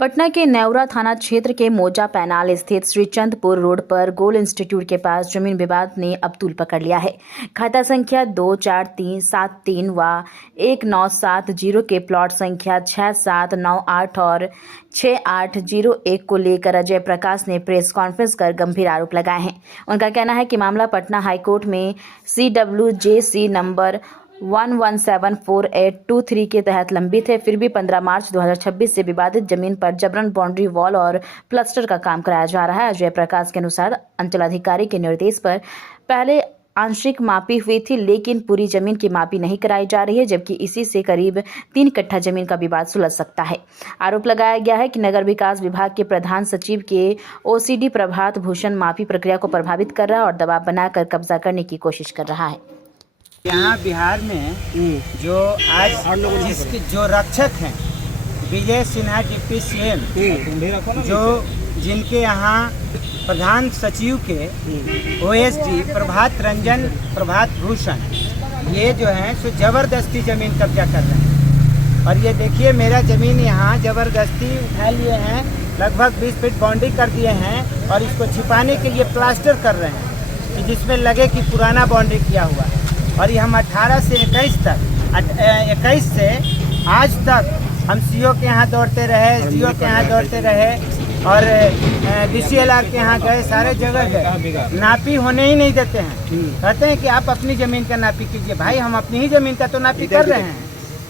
पटना के नेवरा थाना क्षेत्र के मोजा पैनाल स्थित श्री चंदपुर रोड पर गोल इंस्टीट्यूट के पास जमीन विवाद ने अब तूल पकड़ लिया है। खाता संख्या 24373 व 1970 के प्लॉट संख्या 6798 और 6801 को लेकर अजय प्रकाश ने प्रेस कॉन्फ्रेंस कर गंभीर आरोप लगाए हैं। उनका कहना है कि मामला पटना हाईकोर्ट में CWJC नंबर 1174/823 के तहत लंबित है। फिर भी 15 मार्च 2026 से विवादित जमीन पर जबरन बाउंड्री वॉल और प्लास्टर का काम कराया जा रहा है। अजय प्रकाश के अनुसार अंचलाधिकारी के निर्देश पर पहले आंशिक मापी हुई थी, लेकिन पूरी जमीन की मापी नहीं कराई जा रही है, जबकि इसी से करीब 3 कट्ठा जमीन का विवाद सुलझ सकता है। आरोप लगाया गया है कि नगर विकास विभाग के प्रधान सचिव के OCD प्रभात भूषण मापी प्रक्रिया को प्रभावित कर रहा है और दबाव बनाकर कब्जा करने की कोशिश कर रहा है। यहाँ बिहार में जो आज जिसके जो रक्षक हैं विजय सिन्हा डिप्टी CM, जो जिनके यहाँ प्रधान सचिव के OSD प्रभात भूषण, ये जो हैं सो जबरदस्ती ज़मीन कब्जा कर रहे हैं। और ये देखिए मेरा ज़मीन यहाँ जबरदस्ती उठा लिए हैं, लगभग 20 फीट बाउंड्री कर दिए हैं और इसको छिपाने के लिए प्लास्टर कर रहे हैं कि जिसमें लगे कि पुराना बाउंड्री किया हुआ है। और ये हम 18 से 21 से आज तक हम CO के यहाँ दौड़ते रहे, SDO के यहाँ दौड़ते रहे और DCLR के यहाँ गए, सारे जगह गए, नापी होने ही नहीं देते हैं। कहते हैं कि आप अपनी ज़मीन का नापी कीजिए। भाई हम अपनी ही ज़मीन का तो नापी कर रहे हैं,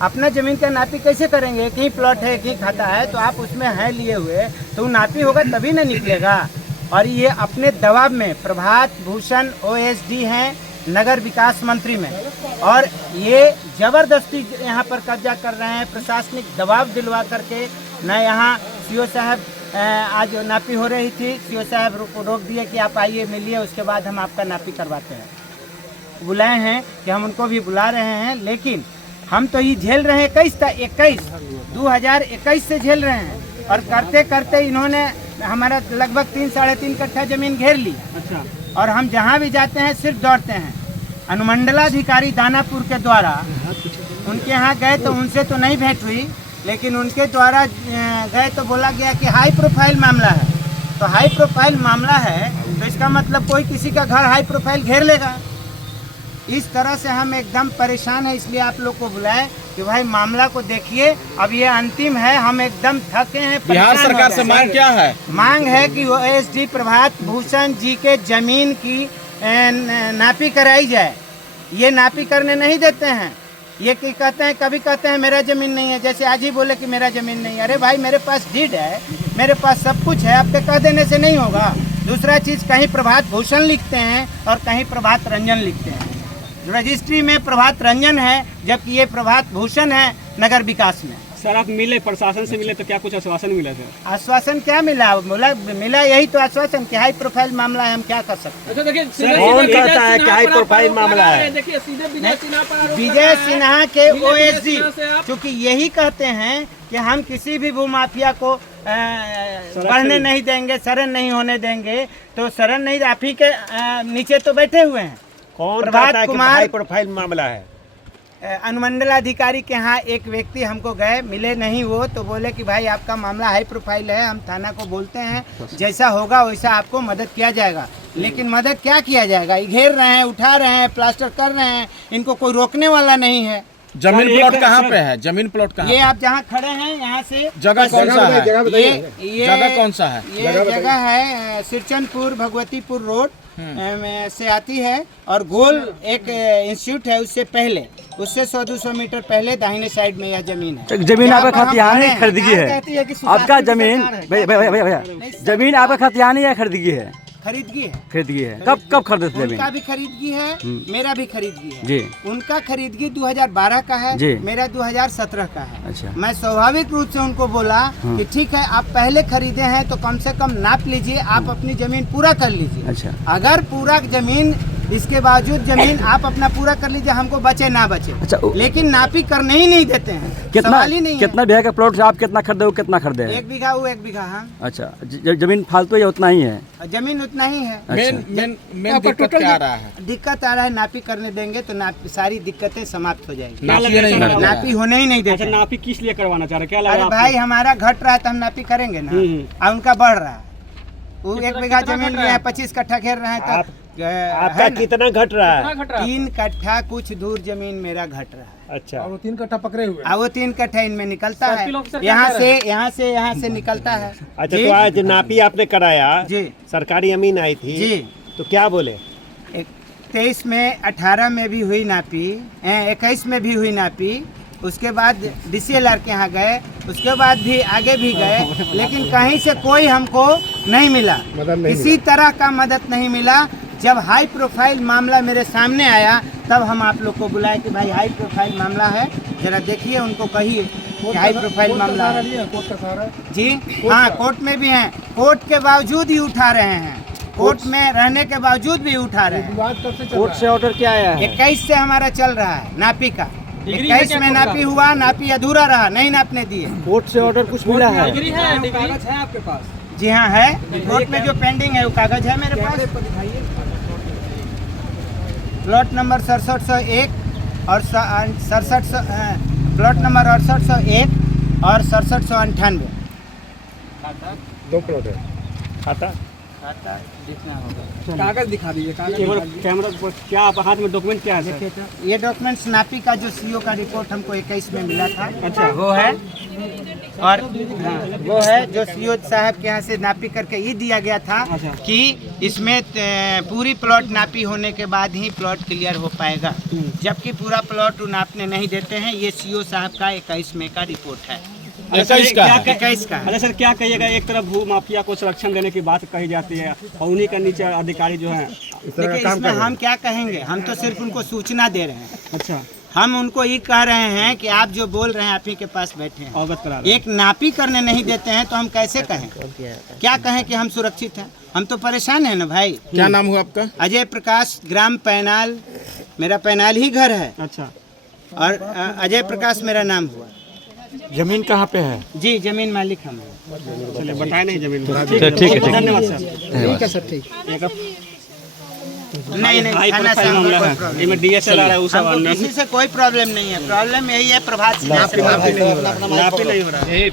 अपना ज़मीन का नापी कैसे करेंगे? एक ही प्लॉट है, एक ही खाता है, तो आप उसमें है लिए हुए तो नापी होगा तभी ना निकलेगा। और ये अपने दबाव में प्रभात भूषण OSD हैं नगर विकास मंत्री में, और ये ज़बरदस्ती यहाँ पर कब्जा कर रहे हैं। प्रशासनिक दबाव दिलवा करके न यहाँ CO साहब आज नापी हो रही थी, CO साहब रोक दिए कि आप आइए मिलिए, उसके बाद हम आपका नापी करवाते हैं। बुलाए हैं कि हम उनको भी बुला रहे हैं, लेकिन हम तो ये झेल रहे हैं 2021 से झेल रहे हैं। और करते करते इन्होंने हमारा लगभग 3-3.5 कट्ठा ज़मीन घेर ली। अच्छा। और हम जहाँ भी जाते हैं सिर्फ दौड़ते हैं। अनुमंडलाधिकारी दानापुर के द्वारा उनके यहाँ गए तो उनसे तो नहीं भेंट हुई, लेकिन उनके द्वारा गए तो बोला गया कि हाई प्रोफाइल मामला है। तो हाई प्रोफाइल मामला है तो इसका मतलब कोई किसी का घर हाई प्रोफाइल घेर लेगा। इस तरह से हम एकदम परेशान हैं, इसलिए आप लोग को बुलाए कि भाई मामला को देखिए। अब ये अंतिम है, हम एकदम थके हैं। बिहार सरकार से मांग क्या है? मांग है कि OSD प्रभात भूषण जी के जमीन की नापी कराई जाए। ये नापी करने नहीं देते हैं। ये कि कहते हैं, कभी कहते हैं मेरा ज़मीन नहीं है, जैसे आज ही बोले कि मेरा ज़मीन नहीं है। अरे भाई मेरे पास डीड है, मेरे पास सब कुछ है, आपके कह देने से नहीं होगा। दूसरा चीज़, कहीं प्रभात भूषण लिखते हैं और कहीं प्रभात रंजन लिखते हैं। रजिस्ट्री में प्रभात रंजन है, जबकि ये प्रभात भूषण है नगर विकास में। सर आप मिले, प्रशासन से मिले तो क्या कुछ आश्वासन मिला सर? आश्वासन क्या मिला? मिला यही तो आश्वासन कि हाई प्रोफाइल मामला है, हम क्या कर सकते हैं। अच्छा देखिए, कौन कहता है कि हाई प्रोफाइल मामला है? देखिए सीधे विजय सिन्हा के OSD, क्योंकि यही कहते हैं कि हम किसी भी भूमाफिया को बढ़ने नहीं देंगे, शरण नहीं होने देंगे। तो शरण नहीं, आप ही के नीचे तो बैठे हुए हैं। कौन कहता है कि हाई प्रोफाइल मामला है? अनुमंडलाधिकारी के यहाँ एक व्यक्ति हमको गए, मिले नहीं वो, तो बोले कि भाई आपका मामला हाई प्रोफाइल है, हम थाना को बोलते हैं, जैसा होगा वैसा आपको मदद किया जाएगा। लेकिन मदद क्या किया जाएगा? ये घेर रहे हैं, उठा रहे हैं, प्लास्टर कर रहे हैं, इनको कोई रोकने वाला नहीं है। जमीन प्लॉट कहाँ पे है? जमीन प्लॉट कहाँ? ये आप जहाँ खड़े हैं यहाँ से जगह कौन सा है? ये जगह कौन सा है? ये जगह है श्रीचंदपुर भगवतीपुर रोड से आती है, और गोल एक इंस्टीट्यूट है, उससे 100-200 मीटर पहले दाहिने साइड में यह जमीन है। जमीन आपका खतियानी खरीदगी है? आपका जमीन भैया जमीन आपका खतियानी या खरीदगी है? खरीदगी है। कब खरीदे थे? उनका भी खरीदगी है, मेरा भी खरीदगी है जी। उनका खरीदगी 2012 का है जी, मेरा 2017 का है। अच्छा। मैं स्वाभाविक रूप से उनको बोला कि ठीक है, आप पहले खरीदे हैं तो कम से कम नाप लीजिए, आप अपनी जमीन पूरा कर लीजिए। अच्छा। अगर पूरा जमीन इसके बावजूद जमीन आप अपना पूरा कर लीजिए, हमको बचे ना बचे। अच्छा, लेकिन नापी करने ही नहीं देते हैं। कितना सवाल ही नहीं कितना बीघा का प्लॉट से आप कितना खरीदे हो, कितना खरीदे है। हैं? 1 बीघा वो 1 बीघा। हाँ, अच्छा, जमीन फालतू है या उतना ही है? जमीन उतना ही है। मेन दिक्कत क्या आ रहा है? दिक्कत आ रहा है, नापी करने देंगे तो सारी दिक्कतें समाप्त हो जाएगी। नापी नहीं कर रहा नापी होने ही नहीं अच्छा, देते। नापी किस लिए करवाना चाह रहे हैं? क्या लगा अरे आपको? भाई हमारा घट रहा है तो हम नापी करेंगे ना, और उनका बढ़ रहा है। वो 1 बीघा जमीन लिया है, 25 कट्ठा घेर रहे हैं, तो आपका कितना घट रहा है? 3 कट्ठा कुछ दूर जमीन मेरा घट रहा है। अच्छा, और वो 3 कट्ठा इनमें निकलता है, यहाँ से निकलता है। अच्छा। जी? तो आज नापी आपने कराया, जी सरकारी अमीन आई थी जी। तो क्या बोले? 23 में, 18 में भी हुई नापी, 21 में भी हुई नापी। उसके बाद DCLR के यहाँ गए, उसके बाद भी आगे भी गए, लेकिन कहीं से कोई हमको नहीं मिला, किसी तरह का मदद नहीं मिला। जब हाई प्रोफाइल मामला मेरे सामने आया तब हम आप लोग को बुलाए कि भाई हाई प्रोफाइल मामला है, जरा देखिए, उनको कहिए कि हाई प्रोफाइल मामला है। जी हाँ, कोर्ट में भी हैं, कोर्ट के बावजूद ही उठा रहे हैं, कोर्ट में रहने के बावजूद भी उठा रहे हैं। कोर्ट से ऑर्डर क्या आया है? 21 से हमारा चल रहा है नापी का। 21 में नापी हुआ, नापी अधूरा रहा, नहीं नापने दिए। कोर्ट से ऑर्डर कुछ मिला है? कागज है आपके पास? जी हाँ है, कोर्ट में जो पेंडिंग है वो कागज है मेरे पास। प्लॉट नंबर 6701 और 6700, प्लॉट नंबर 6801 और 6798। 2 प्लॉट है। खाता कागज दिखा दीजिए, कैमरा पर क्या आप हाथ में डॉक्यूमेंट क्या है सर? देखिए तो ये डॉक्यूमेंट्स नापी का जो CO का रिपोर्ट हमको 21 में मिला था, अच्छा। वो है, और हाँ, वो है जो CO साहब के यहाँ से नापी करके ये दिया गया था अच्छा। कि इसमें पूरी प्लॉट नापी होने के बाद ही प्लॉट क्लियर हो पाएगा, जबकि पूरा प्लॉट नापने नहीं देते हैं। ये CO साहब का 21 में का रिपोर्ट है। 21 का है। 21 का है। अच्छा सर, क्या कहिएगा? एक तरफ भू माफिया को संरक्षण देने की बात कही जाती है और उन्हीं के नीचे अधिकारी जो हैं। देखिए इसमें हम क्या कहेंगे, हम तो सिर्फ उनको सूचना दे रहे हैं। अच्छा, हम उनको ये कह रहे हैं कि आप जो बोल रहे हैं आप ही के पास बैठे हैं, अवगत करा रहे हैं। एक नापी करने नहीं देते हैं तो हम कैसे कहें, क्या कहें कि हम सुरक्षित हैं? हम तो परेशान हैं ना भाई। क्या नाम हुआ आपका? अजय प्रकाश, ग्राम पैनाल, मेरा पैनाल ही घर है, अच्छा, और अजय प्रकाश मेरा नाम हुआ। जमीन कहाँ पे है? जी जमीन मालिक हम हैं। चलिए बताए नहीं जमीन। ठीक है। धन्यवाद सर। एक नहीं हाई थाना प्रोफाइल से हमको मामला कोई है, प्रॉब्लम इसमें DSLR है, उस हमको सवाल किसी से कोई प्रॉब्लम नहीं है। प्रॉब्लम यही है प्रभात सिन्हा से। नापी नहीं हो रहा है।